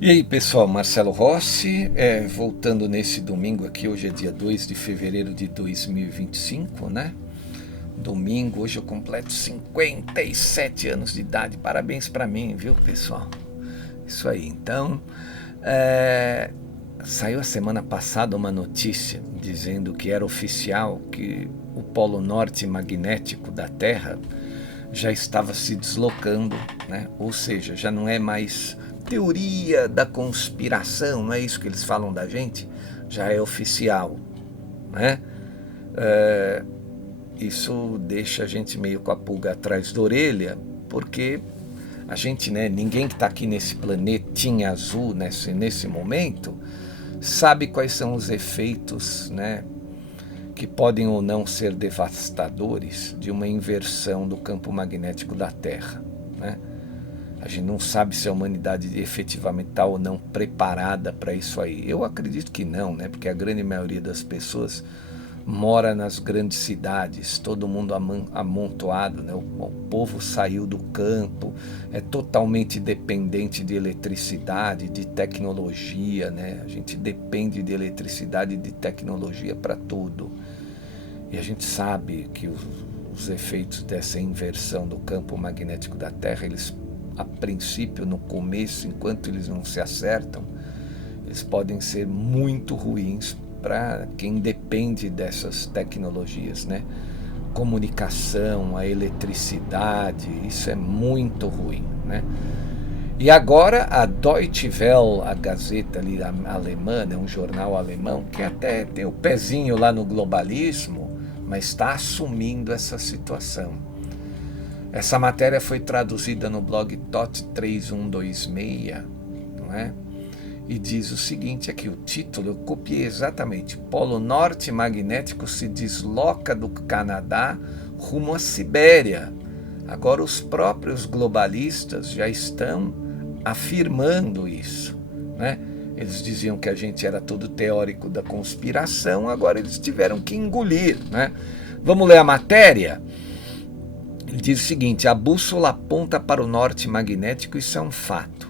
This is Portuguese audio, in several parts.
E aí pessoal, Marcelo Rossi, voltando nesse domingo aqui, hoje é dia 2 de fevereiro de 2025, né? Domingo, hoje eu completo 57 anos de idade, parabéns pra mim, viu pessoal? Isso aí, então, é, saiu a semana passada uma notícia dizendo que era oficial que o polo norte magnético da Terra já estava se deslocando, né? Ou seja, já não é mais teoria da conspiração, não é isso que eles falam da gente, já é oficial, né? É, isso deixa a gente meio com a pulga atrás da orelha, porque a gente, né, ninguém que está aqui nesse planetinha azul nesse momento sabe quais são os efeitos, né, que podem ou não ser devastadores de uma inversão do campo magnético da Terra, né? A gente não sabe se a humanidade efetivamente está ou não preparada para isso aí. Eu acredito que não, né? Porque a grande maioria das pessoas mora nas grandes cidades, todo mundo amontoado, né? O povo saiu do campo, é totalmente dependente de eletricidade, de tecnologia, né? A gente depende de eletricidade e de tecnologia para tudo. E a gente sabe que os efeitos dessa inversão do campo magnético da Terra, eles, a princípio, no começo, enquanto eles não se acertam, eles podem ser muito ruins para quem depende dessas tecnologias, né? Comunicação, a eletricidade, isso é muito ruim, né? E agora a Deutsche Welle, a Gazeta ali alemã, né, um jornal alemão, que até tem o pezinho lá no globalismo, mas está assumindo essa situação. Essa matéria foi traduzida no blog TOT 3126, não é? E diz o seguinte aqui, o título, eu copiei exatamente: Polo Norte magnético se desloca do Canadá rumo à Sibéria. Agora os próprios globalistas já estão afirmando isso, né? Eles diziam que a gente era todo teórico da conspiração, agora eles tiveram que engolir, né? Vamos ler a matéria? Ele diz o seguinte: a bússola aponta para o norte magnético, isso é um fato.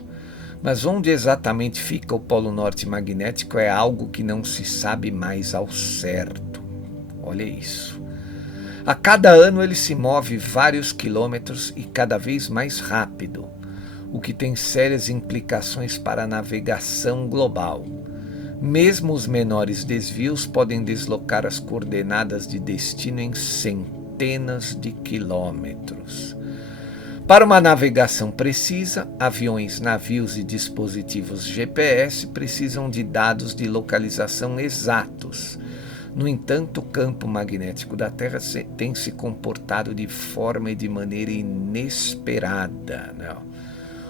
Mas onde exatamente fica o polo norte magnético é algo que não se sabe mais ao certo. Olha isso. A cada ano ele se move vários quilômetros e cada vez mais rápido, o que tem sérias implicações para a navegação global. Mesmo os menores desvios podem deslocar as coordenadas de destino em centenas de quilômetros. Para uma navegação precisa, aviões, navios e dispositivos GPS precisam de dados de localização exatos. No entanto, o campo magnético da Terra tem se comportado de forma e de maneira inesperada.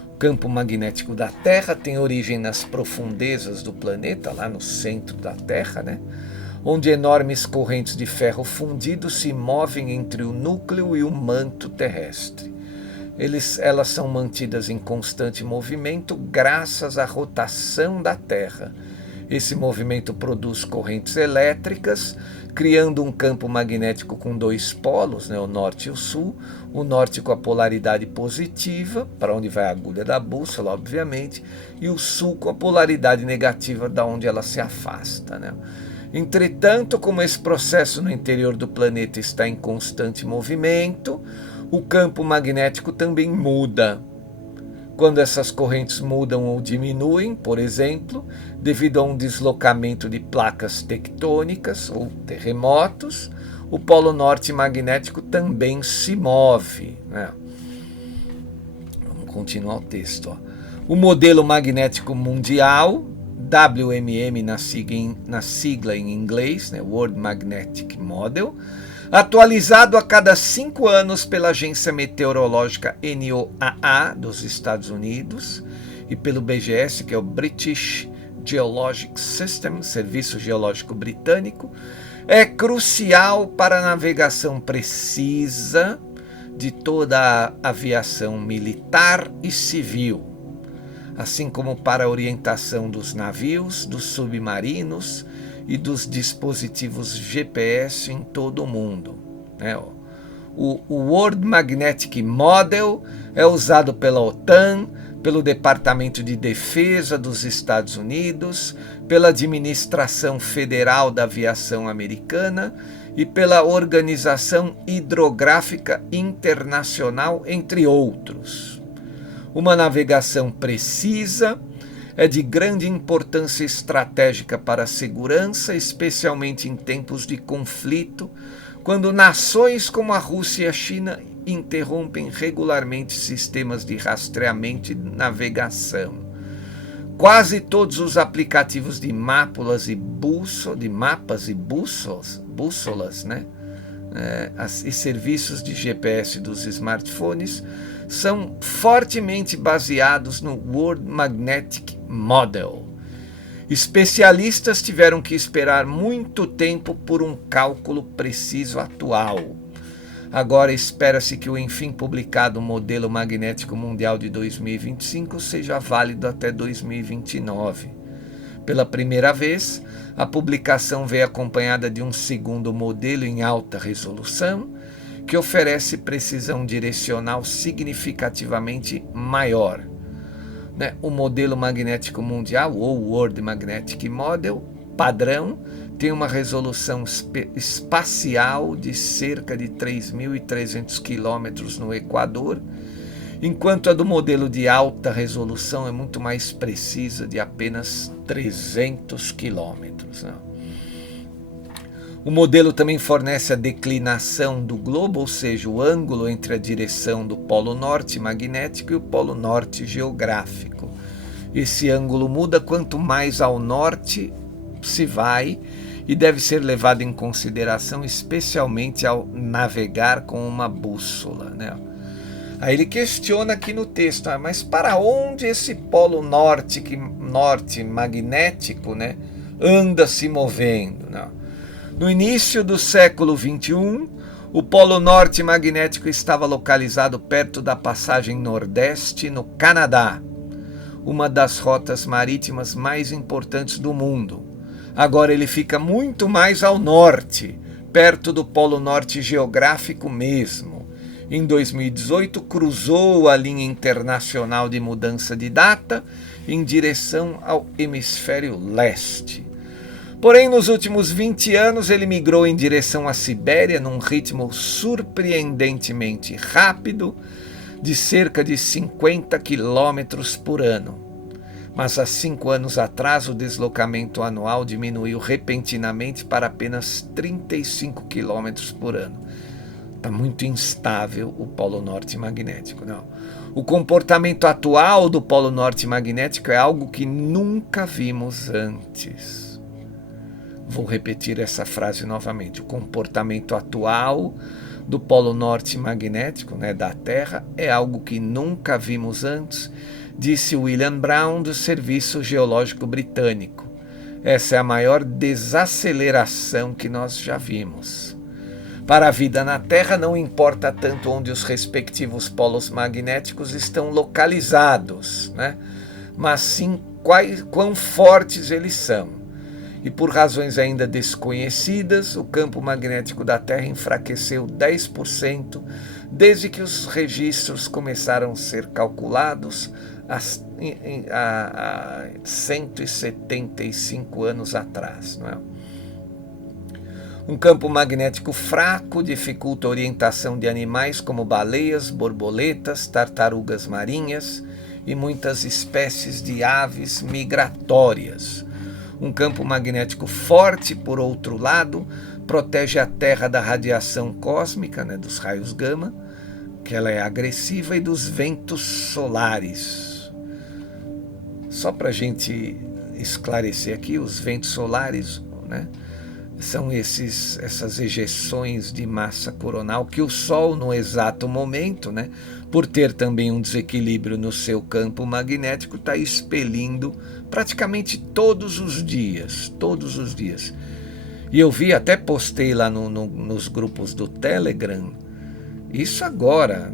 O campo magnético da Terra tem origem nas profundezas do planeta, lá no centro da Terra, né? Onde enormes correntes de ferro fundido se movem entre o núcleo e o manto terrestre. Elas são mantidas em constante movimento graças à rotação da Terra. Esse movimento produz correntes elétricas, criando um campo magnético com dois polos, né, o norte e o norte com a polaridade positiva, para onde vai a agulha da bússola, obviamente, e o sul com a polaridade negativa, da onde ela se afasta, né? Entretanto, como esse processo no interior do planeta está em constante movimento, o campo magnético também muda. Quando essas correntes mudam ou diminuem, por exemplo, devido a um deslocamento de placas tectônicas ou terremotos, o polo norte magnético também se move, né? Vamos continuar o texto. O modelo magnético mundial, WMM na sigla em inglês, né, World Magnetic Model, atualizado a cada 5 anos pela agência meteorológica NOAA dos Estados Unidos e pelo BGS, que é o British Geologic System, Serviço Geológico Britânico, é crucial para a navegação precisa de toda a aviação militar e civil, assim como para a orientação dos navios, dos submarinos e dos dispositivos GPS em todo o mundo, né? O World Magnetic Model é usado pela OTAN, pelo Departamento de Defesa dos Estados Unidos, pela Administração Federal da Aviação Americana e pela Organização Hidrográfica Internacional, entre outros. Uma navegação precisa é de grande importância estratégica para a segurança, especialmente em tempos de conflito, quando nações como a Rússia e a China interrompem regularmente sistemas de rastreamento e navegação. Quase todos os aplicativos de mapas e bússolas, né? E serviços de GPS dos smartphones são fortemente baseados no World Magnetic Model. Especialistas tiveram que esperar muito tempo por um cálculo preciso atual. Agora espera-se que o enfim publicado Modelo Magnético Mundial de 2025 seja válido até 2029. Pela primeira vez, a publicação veio acompanhada de um segundo modelo em alta resolução, que oferece precisão direcional significativamente maior. O modelo magnético mundial, ou World Magnetic Model, padrão, tem uma resolução espacial de cerca de 3.300 km no Equador, enquanto a do modelo de alta resolução é muito mais precisa, de apenas 300 km. O modelo também fornece a declinação do globo, ou seja, o ângulo entre a direção do polo norte magnético e o polo norte geográfico. Esse ângulo muda quanto mais ao norte se vai e deve ser levado em consideração, especialmente ao navegar com uma bússola, Aí ele questiona aqui no texto, mas para onde esse polo norte magnético, anda se movendo? No início do século XXI, o polo norte magnético estava localizado perto da passagem nordeste, no Canadá, uma das rotas marítimas mais importantes do mundo. Agora ele fica muito mais ao norte, perto do polo norte geográfico mesmo. Em 2018, cruzou a linha internacional de mudança de data em direção ao hemisfério leste. Porém, nos últimos 20 anos, ele migrou em direção à Sibéria num ritmo surpreendentemente rápido, de cerca de 50 km por ano. Mas há 5 anos atrás, o deslocamento anual diminuiu repentinamente para apenas 35 km por ano. Está muito instável o polo norte magnético. O comportamento atual do polo norte magnético é algo que nunca vimos antes. Vou repetir essa frase novamente. O comportamento atual do polo norte magnético, da Terra, é algo que nunca vimos antes, disse William Brown, do Serviço Geológico Britânico. Essa é a maior desaceleração que nós já vimos. Para a vida na Terra, não importa tanto onde os respectivos polos magnéticos estão localizados, mas sim quão fortes eles são. E por razões ainda desconhecidas, o campo magnético da Terra enfraqueceu 10% desde que os registros começaram a ser calculados há 175 anos atrás. Um campo magnético fraco dificulta a orientação de animais como baleias, borboletas, tartarugas marinhas e muitas espécies de aves migratórias. Um campo magnético forte, por outro lado, protege a Terra da radiação cósmica, dos raios gama, que ela é agressiva, e dos ventos solares. Só para a gente esclarecer aqui, os ventos solares, são essas ejeções de massa coronal que o Sol, no exato momento, por ter também um desequilíbrio no seu campo magnético, está expelindo praticamente todos os dias. E eu vi, até postei lá nos grupos do Telegram, isso agora,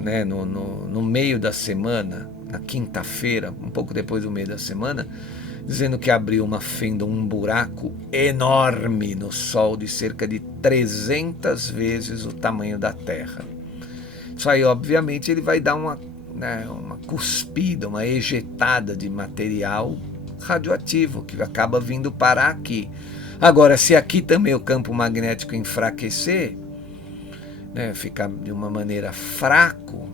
no meio da semana, na quinta-feira, um pouco depois do meio da semana, dizendo que abriu uma fenda, um buraco enorme no Sol de cerca de 300 vezes o tamanho da Terra. Isso aí, obviamente, ele vai dar uma cuspida, uma ejetada de material radioativo, que acaba vindo parar aqui. Agora, se aqui também o campo magnético enfraquecer, né, ficar de uma maneira fraco,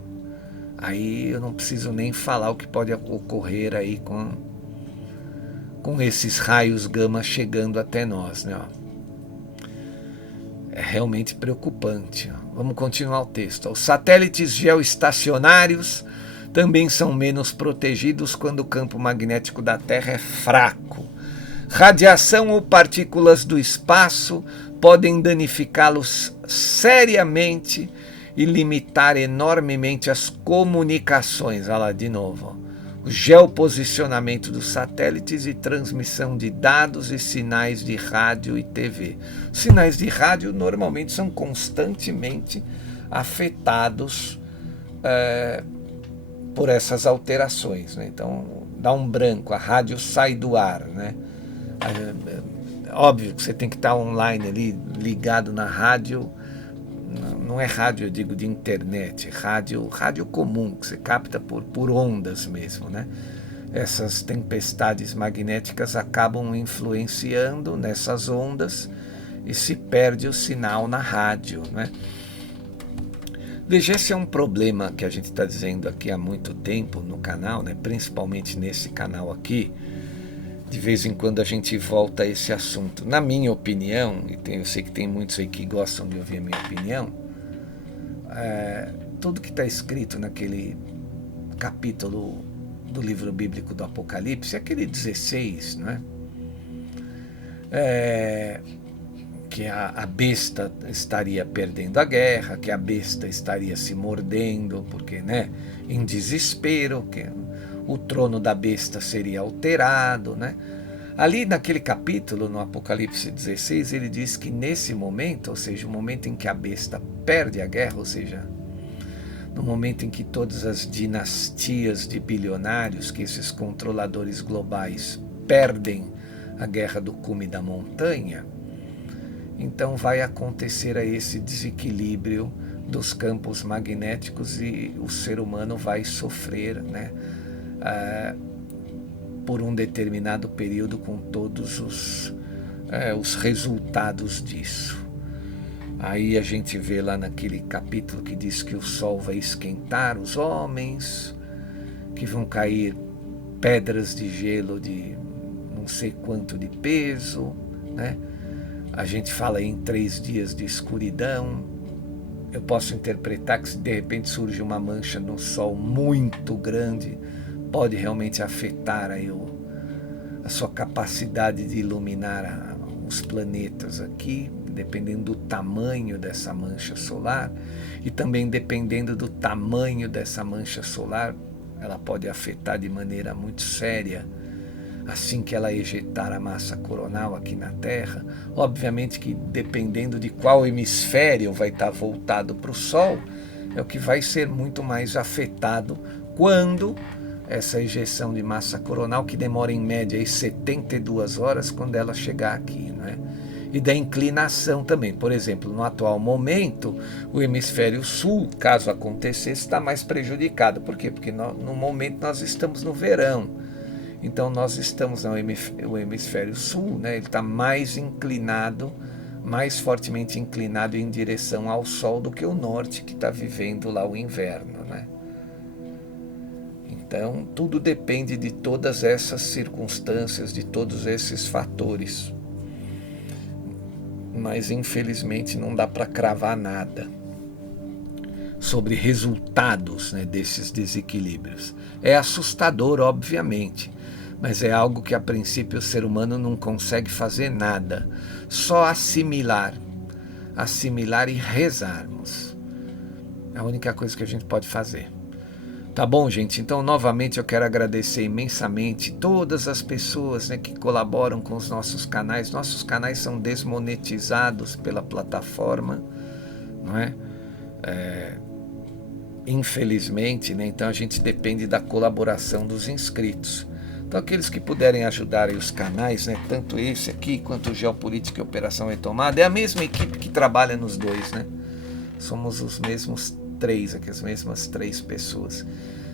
aí eu não preciso nem falar o que pode ocorrer aí com esses raios gama chegando até nós, né? É realmente preocupante. Vamos continuar o texto. Os satélites geoestacionários também são menos protegidos quando o campo magnético da Terra é fraco. Radiação ou partículas do espaço podem danificá-los seriamente e limitar enormemente as comunicações. Olha lá de novo. O geoposicionamento dos satélites e transmissão de dados e sinais de rádio e TV. Os sinais de rádio normalmente são constantemente afetados por essas alterações, né? Então dá um branco, a rádio sai do ar, né? Óbvio que você tem que estar online ali, ligado na rádio. Não é rádio, eu digo de internet, rádio comum, que você capta por ondas mesmo, né? Essas tempestades magnéticas acabam influenciando nessas ondas e se perde o sinal na rádio, né? Veja, esse é um problema que a gente está dizendo aqui há muito tempo no canal, né? Principalmente nesse canal aqui. De vez em quando a gente volta a esse assunto. Na minha opinião, e eu sei que tem muitos aí que gostam de ouvir a minha opinião, tudo que está escrito naquele capítulo do livro bíblico do Apocalipse, aquele 16, não é? Que a besta estaria perdendo a guerra, que a besta estaria se mordendo, porque, né, em desespero, que o trono da besta seria alterado, né? Ali naquele capítulo, no Apocalipse 16, ele diz que nesse momento, ou seja, o momento em que a besta perde a guerra, ou seja, no momento em que todas as dinastias de bilionários, que esses controladores globais perdem a guerra do cume da montanha, então vai acontecer aí esse desequilíbrio dos campos magnéticos e o ser humano vai sofrer, né, por um determinado período com todos os resultados disso. Aí a gente vê lá naquele capítulo que diz que o sol vai esquentar os homens, que vão cair pedras de gelo de não sei quanto de peso, né? A gente fala em 3 dias de escuridão. Eu posso interpretar que se de repente surge uma mancha no sol muito grande, pode realmente afetar aí a sua capacidade de iluminar os planetas aqui, dependendo do tamanho dessa mancha solar, e também dependendo do tamanho dessa mancha solar, ela pode afetar de maneira muito séria assim que ela ejetar a massa coronal aqui na Terra. Obviamente que dependendo de qual hemisfério vai estar voltado para o Sol, é o que vai ser muito mais afetado quando essa ejeção de massa coronal, que demora em média aí 72 horas, quando ela chegar aqui, não é? E da inclinação também. Por exemplo, no atual momento, o hemisfério sul, caso acontecesse, está mais prejudicado. Por quê? Porque no momento nós estamos no verão. Então nós estamos no hemisfério sul, né? Ele está mais inclinado, mais fortemente inclinado em direção ao sol do que o norte, que está vivendo lá o inverno, né? Então tudo depende de todas essas circunstâncias, de todos esses fatores. Mas infelizmente não dá para cravar nada sobre resultados, né, desses desequilíbrios. É assustador, obviamente, mas é algo que a princípio o ser humano não consegue fazer nada, só assimilar e rezarmos. É a única coisa que a gente pode fazer. Tá bom, gente? Então, novamente, eu quero agradecer imensamente todas as pessoas, né, que colaboram com os nossos canais. Nossos canais são desmonetizados pela plataforma, não é? Infelizmente, né? Então a gente depende da colaboração dos inscritos. Então aqueles que puderem ajudar aí os canais, né? Tanto esse aqui quanto o Geopolítica e Operação Retomada, é a mesma equipe que trabalha nos dois, né? Somos os mesmos três, aqui as mesmas 3 pessoas.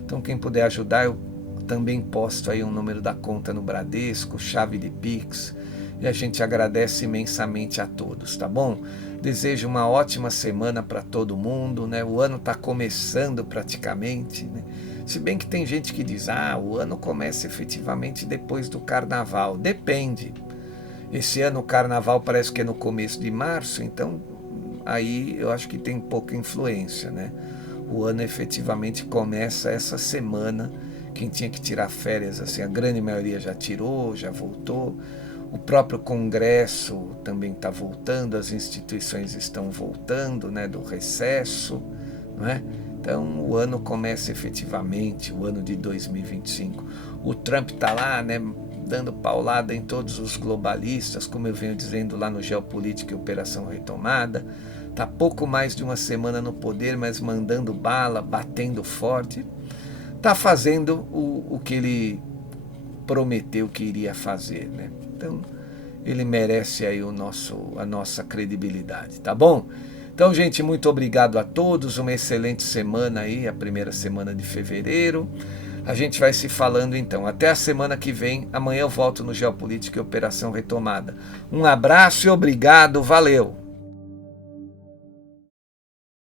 Então quem puder ajudar, eu também posto aí um número da conta no Bradesco, chave de Pix, e a gente agradece imensamente a todos, tá bom? Desejo uma ótima semana para todo mundo, né? O ano está começando praticamente, né? Se bem que tem gente que diz, o ano começa efetivamente depois do Carnaval. Depende. Esse ano o Carnaval parece que é no começo de março, então aí eu acho que tem pouca influência, né? O ano efetivamente começa essa semana. Quem tinha que tirar férias, assim, a grande maioria já tirou, já voltou. O próprio Congresso também está voltando, as instituições estão voltando, né, do recesso, não é? Então o ano começa efetivamente, o ano de 2025. O Trump está lá, né, dando paulada em todos os globalistas, como eu venho dizendo lá no Geopolítica e Operação Retomada. Está pouco mais de uma semana no poder, mas mandando bala, batendo forte. Está fazendo o que ele prometeu que iria fazer, né? Então ele merece aí a nossa credibilidade, tá bom? Então, gente, muito obrigado a todos, uma excelente semana aí, a primeira semana de fevereiro. A gente vai se falando então, até a semana que vem. Amanhã eu volto no Geopolítica e Operação Retomada. Um abraço e obrigado, valeu!